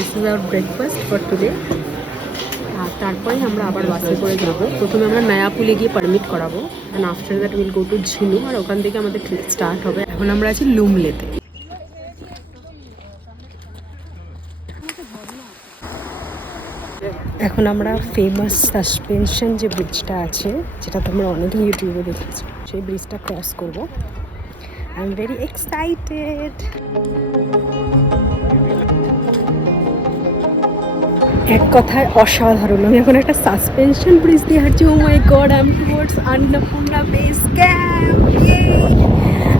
This is our breakfast for today. আর তারপরে আমরা আবার বাসে করে যাবো। প্রথমে আমরা নয়াপুলে গিয়ে পারমিট করাবো, and after that will go to Jhinu, আর ওখান থেকে আমাদের ট্রিপ স্টার্ট হবে। এখন আমরা আছি লুমলেতে। এখন আমরা ফেমাস সাসপেনশন যে ব্রিজটা আছে, যেটা তোমরা অনেকেই ইউটিউবে দেখেছো, সেই ব্রিজটা ক্রস করবো। I am very excited. এক কথায় অসাধারণ। আমি এখন একটা সাসপেনশন ব্রিজ দিয়ে হাঁটছি। Oh my god, I am towards Annapurna base camp.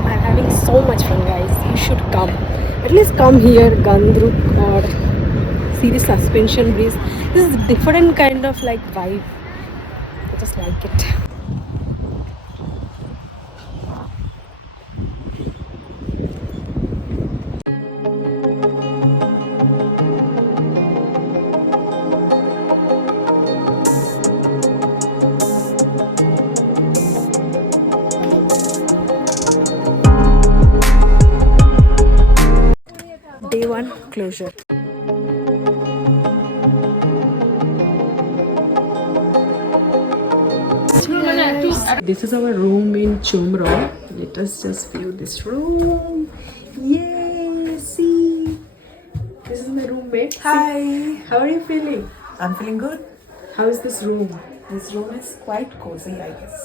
I am having so much fun guys, you should come, at least come here Gandruk or see the suspension bridge. This is different kind of like vibe. I just like it. Day 1 closure. This is our room in Chumro. Let us just view this room. Yay! See, this is my roommate. Hi, How are you feeling? I'm feeling good. How is this room? This room is quite cozy, I guess.